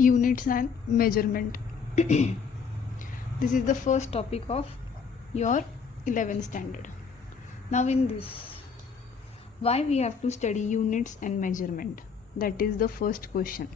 Units and measurement. This is the first topic of your 11th standard. Now in this, why we have to study units and measurement? That is the first question.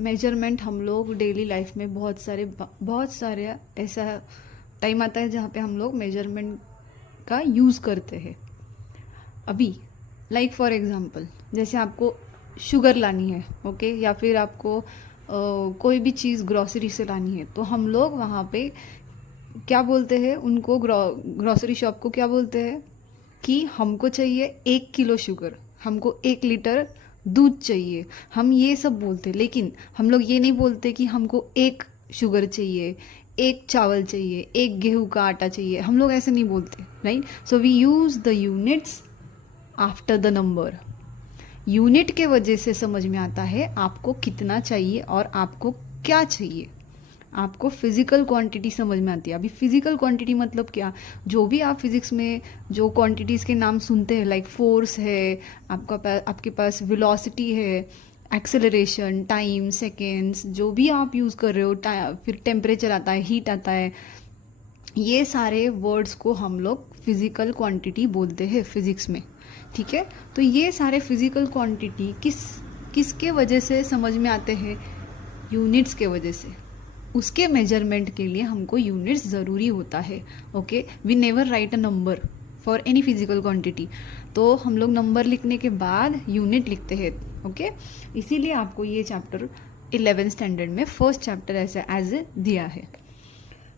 Measurement हम लोग daily life में बहुत सारे ऐसा time आता है जहाँ पे हम लोग मेजरमेंट का यूज़ करते हैं. अभी लाइक फॉर एग्जांपल, जैसे आपको शुगर लानी है, ओके, या फिर आपको कोई भी चीज़ ग्रॉसरी से लानी है, तो हम लोग वहाँ पे क्या बोलते हैं, उनको ग्रॉसरी शॉप को क्या बोलते हैं कि हमको चाहिए 1 किलो शुगर, हमको 1 लीटर दूध चाहिए. हम ये सब बोलते हैं, लेकिन हम लोग ये नहीं बोलते कि हमको 1 शुगर चाहिए, 1 चावल चाहिए, 1 गेहूं का आटा चाहिए. हम लोग ऐसे नहीं बोलते, right? So we use the units after the number. Unit के वजह से समझ में आता है आपको कितना चाहिए और आपको क्या चाहिए. आपको फिजिकल क्वांटिटी समझ में आती है. अभी फिजिकल क्वांटिटी मतलब क्या? जो भी आप फिजिक्स में जो क्वांटिटीज़ के नाम सुनते हैं, लाइक फोर्स है, आपके पास वेलोसिटी है, एक्सेलरेशन, टाइम, सेकेंड्स, जो भी आप यूज़ कर रहे हो, फिर टेम्परेचर आता है, हीट आता है, ये सारे वर्ड्स को हम लोग फिजिकल क्वांटिटी बोलते हैं फिजिक्स में. ठीक है, तो ये सारे फिजिकल क्वांटिटी किसके वजह से समझ में आते हैं? यूनिट्स के वजह से. उसके मेजरमेंट के लिए हमको यूनिट्स ज़रूरी होता है. Okay, we never write a number for any physical quantity. तो हम लोग नंबर लिखने के बाद यूनिट लिखते हैं. ओके, इसीलिए आपको ये चैप्टर 11th स्टैंडर्ड में फर्स्ट चैप्टर ऐसे एज ए दिया है.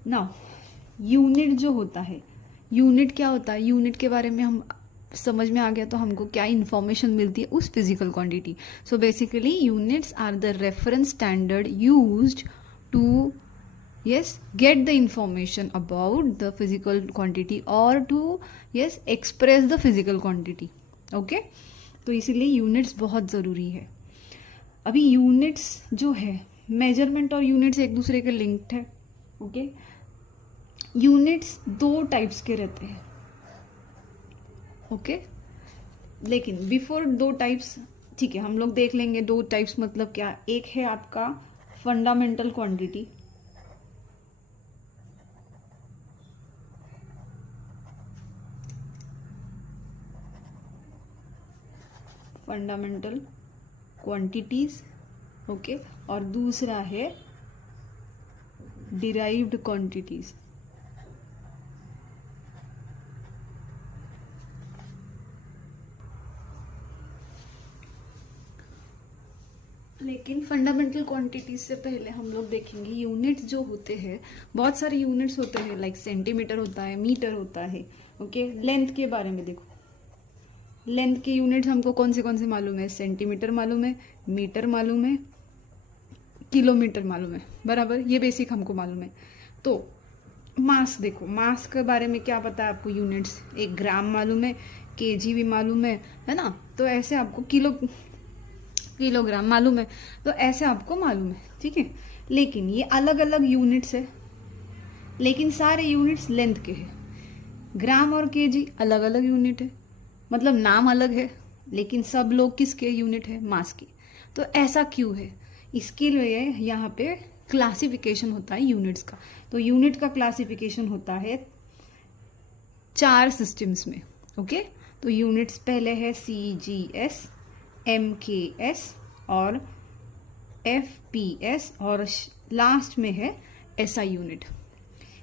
नाउ यूनिट जो होता है, यूनिट क्या होता है, यूनिट के बारे में हम समझ में आ गया तो हमको क्या इन्फॉर्मेशन मिलती है उस physical quantity. So basically units are the reference standard used to get the information about the physical quantity or to express the physical quantity. okay, तो इसीलिए यूनिट्स बहुत ज़रूरी है. अभी यूनिट्स जो है, मेजरमेंट और यूनिट्स एक दूसरे के लिंक्ड है. ओके, यूनिट्स 2 टाइप्स के रहते हैं. ओके, लेकिन बिफोर 2 टाइप्स, ठीक है, हम लोग देख लेंगे 2 टाइप्स मतलब क्या. एक है आपका fundamental quantity, fundamental quantities. Okay, और दूसरा है डिराइव्ड क्वांटिटीज. लेकिन फंडामेंटल क्वांटिटीज से पहले हम लोग देखेंगे यूनिट्स जो होते हैं. बहुत सारे यूनिट्स होते हैं, लाइक सेंटीमीटर होता है, मीटर होता है. ओके, लेंथ के बारे में देखो. लेंथ के यूनिट्स हमको कौन से मालूम है? सेंटीमीटर मालूम है, मीटर मालूम है, किलोमीटर मालूम है, बराबर. ये बेसिक हमको मालूम है. तो मास देखो, मास के बारे में क्या पता है आपको? यूनिट्स 1 ग्राम मालूम है, केजी भी मालूम है ना. तो ऐसे आपको किलोग्राम मालूम है, तो ऐसे आपको मालूम है. ठीक है, लेकिन ये अलग अलग यूनिट्स है, लेकिन सारे यूनिट्स लेंथ के हैं. ग्राम और केजी अलग अलग यूनिट है, मतलब नाम अलग है, लेकिन सब लोग किसके यूनिट है? मास की. तो ऐसा क्यों है? इसके लिए यहाँ पे क्लासिफिकेशन होता है यूनिट्स का. तो यूनिट का क्लासिफिकेशन होता है 4 सिस्टम्स में. ओके, तो यूनिट्स पहले है CGS, MKS और FPS, और लास्ट में है SI यूनिट.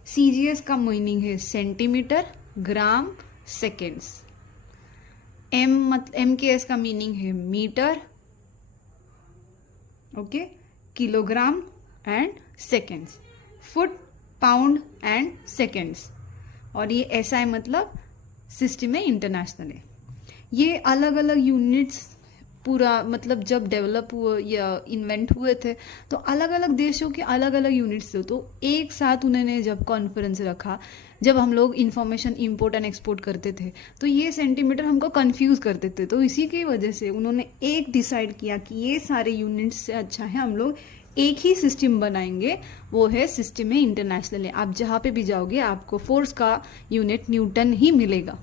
CGS का मीनिंग है सेंटीमीटर, ग्राम, सेकेंड्स. MKS का मीनिंग है metre, okay, kilogram and seconds, foot, pound and seconds. और ये SI मतलब सिस्टम है, इंटरनेशनल है. ये अलग अलग यूनिट्स पूरा मतलब जब डेवलप हुए या इन्वेंट हुए थे तो अलग अलग देशों के अलग अलग यूनिट्स थे. तो एक साथ उन्होंने जब कॉन्फ्रेंस रखा, जब हम लोग इंफॉर्मेशन इंपोर्ट एंड एक्सपोर्ट करते थे, तो ये सेंटीमीटर हमको कंफ्यूज करते थे. तो इसी की वजह से उन्होंने एक डिसाइड किया कि ये सारे यूनिट्स से अच्छा है हम लोग एक ही सिस्टम बनाएंगे, वो है सिस्टम है इंटरनेशनल है. आप जहाँ पे भी जाओगे आपको फोर्स का यूनिट न्यूटन ही मिलेगा.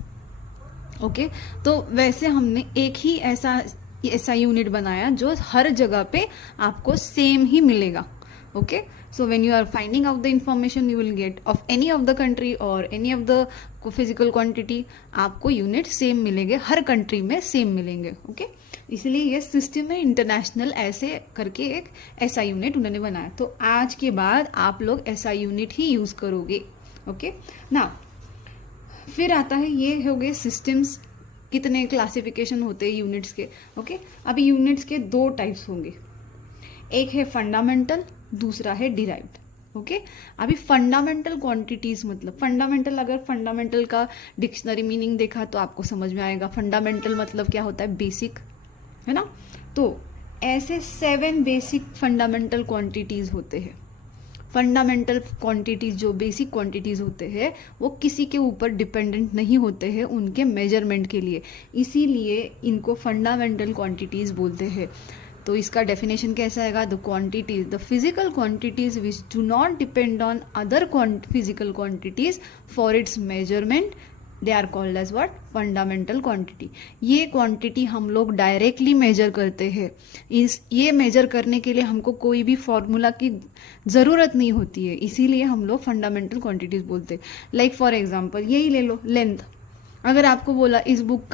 ओके, तो वैसे हमने एक ही ऐसा SI यूनिट बनाया जो हर जगह पे आपको सेम ही मिलेगा. Okay, so when you are finding out the information you will get of any of the country or any of the physical quantity, आपको यूनिट सेम मिलेंगे, हर कंट्री में सेम मिलेंगे. ओके, इसलिए ये सिस्टम है इंटरनेशनल ऐसे करके एक SI यूनिट उन्होंने बनाया. तो आज के बाद आप लोग SI यूनिट ही यूज करोगे. ओके ना, फिर आता है ये हो गए सिस्टम्स. कितने क्लासिफिकेशन होते हैं यूनिट्स के. ओके, अभी यूनिट्स के दो टाइप्स होंगे, एक है फंडामेंटल, दूसरा है डिराइव्ड. ओके, अभी फंडामेंटल क्वांटिटीज मतलब फंडामेंटल, अगर फंडामेंटल का डिक्शनरी मीनिंग देखा तो आपको समझ में आएगा. फंडामेंटल मतलब क्या होता है, बेसिक, है ना. तो ऐसे 7 बेसिक फंडामेंटल क्वांटिटीज होते हैं. फंडामेंटल क्वांटिटीज जो बेसिक क्वांटिटीज होते हैं वो किसी के ऊपर डिपेंडेंट नहीं होते हैं उनके मेजरमेंट के लिए, इसीलिए इनको फंडामेंटल क्वांटिटीज बोलते हैं. तो इसका डेफिनेशन कैसा आएगा, the quantities, the physical quantities which do not depend on other physical quantities for its measurement, they are called as what, fundamental quantity. ये क्वांटिटी हम लोग डायरेक्टली मेजर करते हैं. ये मेजर करने के लिए हमको कोई भी फॉर्मूला की ज़रूरत नहीं होती है, इसीलिए हम लोग फंडामेंटल क्वांटिटीज बोलते हैं. लाइक फॉर एग्जांपल यही ले लो, लेंथ. अगर आपको बोला इस बुक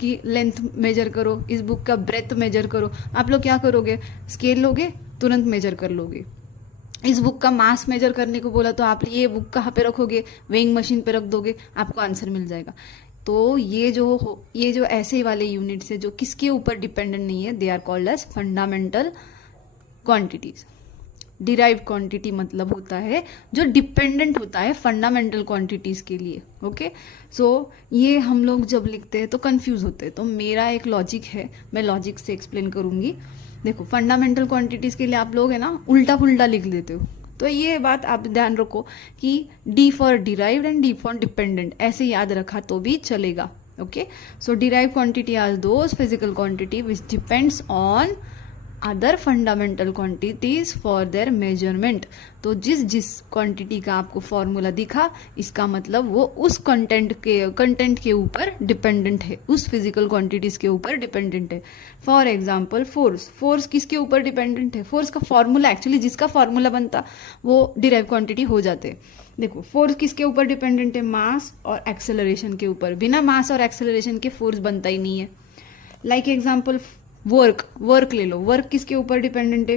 की लेंथ मेजर करो, इस बुक का ब्रेथ मेजर करो, आप लोग क्या करोगे, स्केल लोगे, तुरंत मेजर कर लोगे. इस बुक का मास मेजर करने को बोला तो आप ये बुक कहाँ पे रखोगे, वेइंग मशीन पे रख दोगे, आपको आंसर मिल जाएगा. तो ये जो ऐसे वाले यूनिट्स है जो किसके ऊपर डिपेंडेंट नहीं है, they are called as fundamental quantities. Derived quantity मतलब होता है जो डिपेंडेंट होता है फंडामेंटल क्वांटिटीज के लिए. ओके, सो ये हम लोग जब लिखते हैं तो कंफ्यूज होते हैं. तो मेरा एक लॉजिक है, मैं लॉजिक से एक्सप्लेन करूंगी. देखो, फंडामेंटल क्वांटिटीज के लिए आप लोग है ना उल्टा पुल्टा लिख देते हो, तो ये बात आप ध्यान रखो कि D for derived and D for dependent ऐसे याद रखा तो भी चलेगा. Okay, so derived quantity are those physical quantity which depends on other fundamental quantities for their measurement. तो जिस क्वांटिटी का आपको फॉर्मूला दिखा, इसका मतलब वो उस कंटेंट के ऊपर डिपेंडेंट है, उस फिजिकल क्वांटिटीज के ऊपर डिपेंडेंट है. फॉर एग्जांपल फोर्स किसके ऊपर डिपेंडेंट है, फोर्स का फॉर्मूला, एक्चुअली जिसका फॉर्मूला बनता वो डिराइव क्वांटिटी हो जाते. देखो, फोर्स किसके ऊपर डिपेंडेंट है, मास और एक्सेलरेशन के ऊपर. बिना मास और एक्सेलरेशन के फोर्स बनता ही नहीं है. लाइक एग्जांपल वर्क ले लो, वर्क किसके ऊपर डिपेंडेंट है,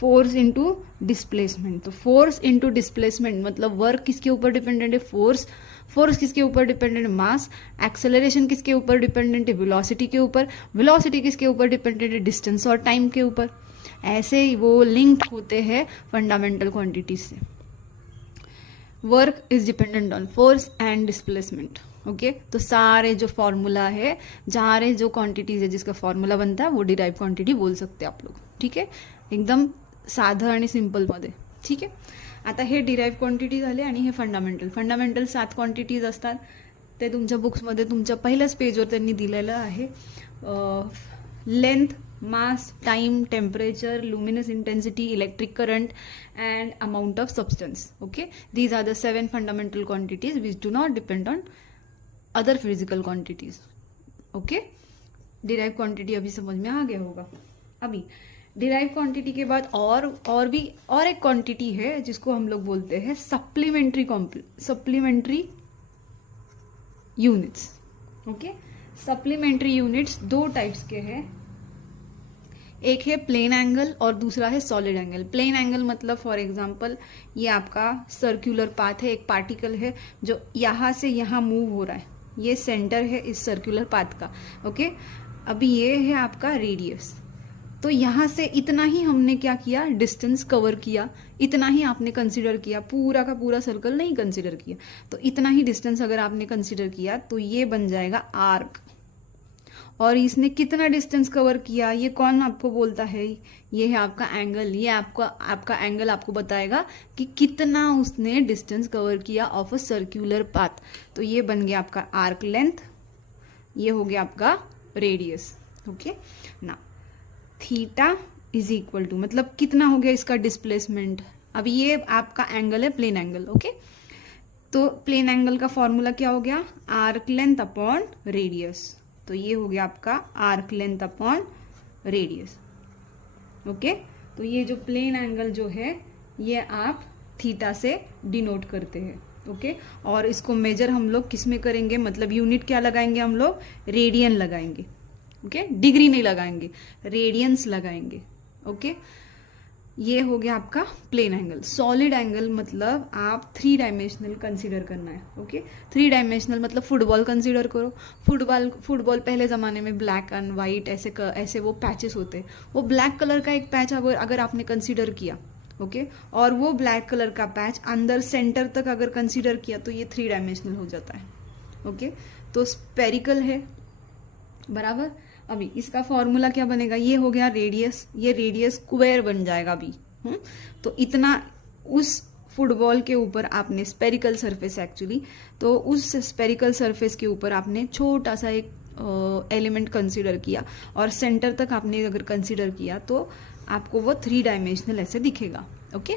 फोर्स इंटू डिस्प्लेसमेंट. तो फोर्स इंटू डिस्प्लेसमेंट मतलब वर्क किसके ऊपर डिपेंडेंट है, फोर्स किसके ऊपर डिपेंडेंट है, मास. एक्सेलरेशन किसके ऊपर डिपेंडेंट है, वेलोसिटी के ऊपर. वेलोसिटी किसके ऊपर डिपेंडेंट है, डिस्टेंस और टाइम के ऊपर. ऐसे ही वो लिंक होते हैं फंडामेंटल क्वांटिटीज से. Work is dependent on force and displacement. Okay, तो सारे जो फॉर्मूला है, सारे जो क्वांटिटीज है जिसका फॉर्मूला बनता है वो डिराइव क्वांटिटी बोल सकते हैं आप लोग. ठीक आहे, एकदम साधं आणि सिम्पलमध्ये. ठीक आहे, आता हे डिराइव क्वांटिटी झाले आणि हे फंडामेंटल 7 क्वांटिटीज असतात. ते तुमच्या बुक्समध्ये तुमच्या पहिल्याच पेजवर त्यांनी दिलेलं आहे. Length, mass, time, temperature, luminous intensity, electric current and amount of substance. Okay, these are the 7 fundamental quantities which do not depend on other physical quantities. Okay, derive quantity अभी समझ में आ गया होगा. अभी डिराइव क्वांटिटी के बाद और एक क्वांटिटी है जिसको हम लोग बोलते हैं supplementary units. Okay, supplementary units 2 types के हैं. एक है प्लेन एंगल और दूसरा है सॉलिड एंगल. प्लेन एंगल मतलब फॉर एग्जांपल ये आपका सर्कुलर पाथ है, एक पार्टिकल है जो यहाँ से यहाँ मूव हो रहा है, ये सेंटर है इस सर्कुलर पाथ का. ओके, अभी ये है आपका रेडियस. तो यहाँ से इतना ही हमने क्या किया, डिस्टेंस कवर किया, इतना ही आपने कंसिडर किया, पूरा का पूरा सर्कल नहीं कंसिडर किया. तो इतना ही डिस्टेंस अगर आपने कंसिडर किया तो ये बन जाएगा आर्क. और इसने कितना डिस्टेंस कवर किया ये कौन आपको बोलता है, ये है आपका एंगल. ये आपका एंगल आपको बताएगा कि कितना उसने डिस्टेंस कवर किया ऑफ अ सर्कुलर पाथ. तो ये बन गया आपका आर्क लेंथ, ये हो गया आपका रेडियस. ओके ना, थीटा इज इक्वल टू मतलब कितना हो गया इसका डिस्प्लेसमेंट. अब ये आपका एंगल है प्लेन एंगल. ओके, तो प्लेन एंगल का फॉर्मूला क्या हो गया, आर्क लेंथ अपॉन रेडियस. तो ये हो गया आपका arc length upon radius. Okay, तो ये जो प्लेन एंगल जो है ये आप थीटा से डिनोट करते हैं। ओके, और इसको मेजर हम लोग किस में करेंगे, मतलब यूनिट क्या लगाएंगे हम लोग, रेडियन लगाएंगे। ओके, डिग्री नहीं लगाएंगे, रेडियंस लगाएंगे। ओके, ये हो गया आपका प्लेन एंगल। सॉलिड एंगल मतलब आप 3 डायमेंशनल कंसीडर करना है। ओके, 3 डायमेंशनल मतलब फुटबॉल कंसीडर करो। फुटबॉल पहले ज़माने में ब्लैक एंड वाइट ऐसे वो पैचेस होते, वो ब्लैक कलर का एक पैच अगर आपने कंसीडर किया, ओके, और वो ब्लैक कलर का पैच अंदर सेंटर तक अगर कंसीडर किया तो ये 3 डायमेंशनल हो जाता है। ओके, तो स्पेरिकल है, बराबर। अभी इसका फॉर्मूला क्या बनेगा, ये हो गया रेडियस, ये रेडियस स्क्वायर बन जाएगा अभी। तो इतना उस फुटबॉल के ऊपर आपने स्पेरिकल सरफेस एक्चुअली, तो उस स्पेरिकल सरफेस के ऊपर आपने छोटा सा एक एलिमेंट कंसीडर किया और सेंटर तक आपने अगर कंसीडर किया तो आपको वो 3 डायमेंशनल ऐसे दिखेगा। ओके,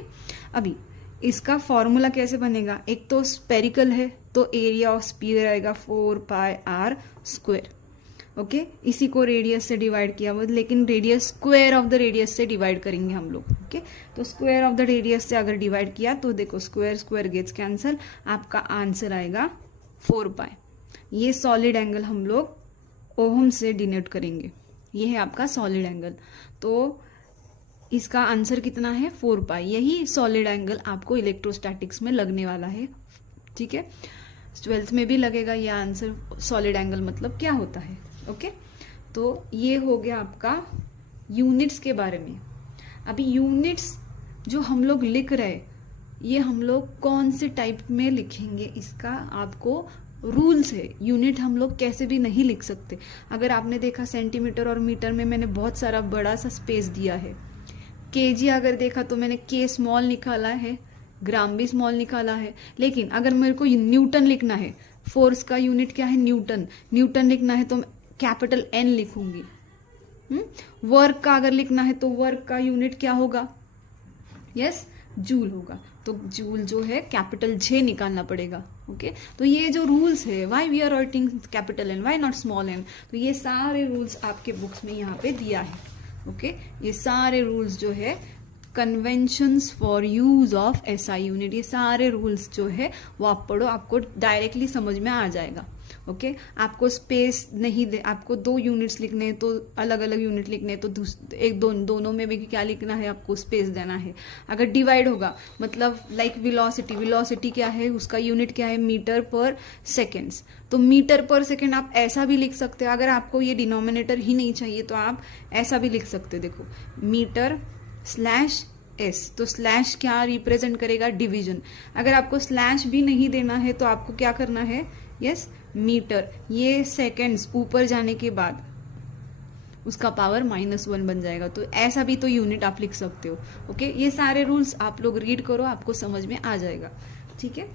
अभी इसका फॉर्मूला कैसे बनेगा, एक तो स्पेरिकल है तो एरिया ऑफ स्फीयर आएगा 4πr स्क्वायर। ओके, इसी को रेडियस से डिवाइड किया हुआ, लेकिन radius square of the radius से डिवाइड करेंगे हम लोग। ओके, तो स्क्वायर ऑफ द रेडियस से अगर डिवाइड किया तो देखो स्क्वायर स्क्वायर गेट्स कैंसल, आपका आंसर आएगा 4π। ये सॉलिड एंगल हम लोग ओहम से डिनोट करेंगे, ये है आपका सॉलिड एंगल। तो इसका आंसर कितना है 4π। यही सॉलिड एंगल आपको इलेक्ट्रोस्टैटिक्स में लगने वाला है। ठीक है, 12th में भी लगेगा ये आंसर, सॉलिड एंगल मतलब क्या होता है। ओके, तो ये हो गया आपका यूनिट्स के बारे में। अभी यूनिट्स जो हम लोग लिख रहे, ये हम लोग कौन से टाइप में लिखेंगे, इसका आपको रूल्स है। यूनिट हम लोग कैसे भी नहीं लिख सकते। अगर आपने देखा सेंटीमीटर और मीटर में मैंने बहुत सारा बड़ा सा स्पेस दिया है। केजी अगर देखा तो मैंने के स्मॉल निकाला है, ग्राम भी स्मॉल निकाला है। लेकिन अगर मेरे को न्यूटन लिखना है, फोर्स का यूनिट क्या है न्यूटन, न्यूटन लिखना है तो कैपिटल एन लिखूंगी। वर्क का अगर लिखना है तो वर्क का यूनिट क्या होगा, यस जूल होगा। तो जूल जो है कैपिटल जे निकालना पड़ेगा। ओके, तो ये जो रूल्स है, why we are writing capital N, why not small N, तो ये सारे रूल्स आपके बुक्स में यहाँ पे दिया है। ओके, ये सारे रूल्स जो है conventions for use of SI unit, ये सारे रूल्स जो है वो आप पढ़ो, आपको डायरेक्टली समझ में आ जाएगा। ओके, आपको स्पेस नहीं दे, आपको 2 यूनिट्स लिखने हैं तो अलग अलग यूनिट लिखने हैं तो दोनों में भी क्या लिखना है, आपको स्पेस देना है। अगर डिवाइड होगा मतलब लाइक वेलोसिटी क्या है, उसका यूनिट क्या है, मीटर पर सेकेंड्स, तो मीटर पर सेकेंड आप ऐसा भी लिख सकते हो। अगर आपको ये डिनोमिनेटर ही नहीं चाहिए तो आप ऐसा भी लिख सकते हो। देखो मीटर स्लैश एस, तो स्लैश क्या रिप्रेजेंट करेगा, डिवीजन। अगर आपको स्लैश भी नहीं देना है तो आपको क्या करना है, यस मीटर, ये सेकेंड्स ऊपर जाने के बाद उसका पावर -1 बन जाएगा। तो ऐसा भी तो यूनिट आप लिख सकते हो। ओके, ये सारे रूल्स आप लोग रीड करो, आपको समझ में आ जाएगा। ठीक है।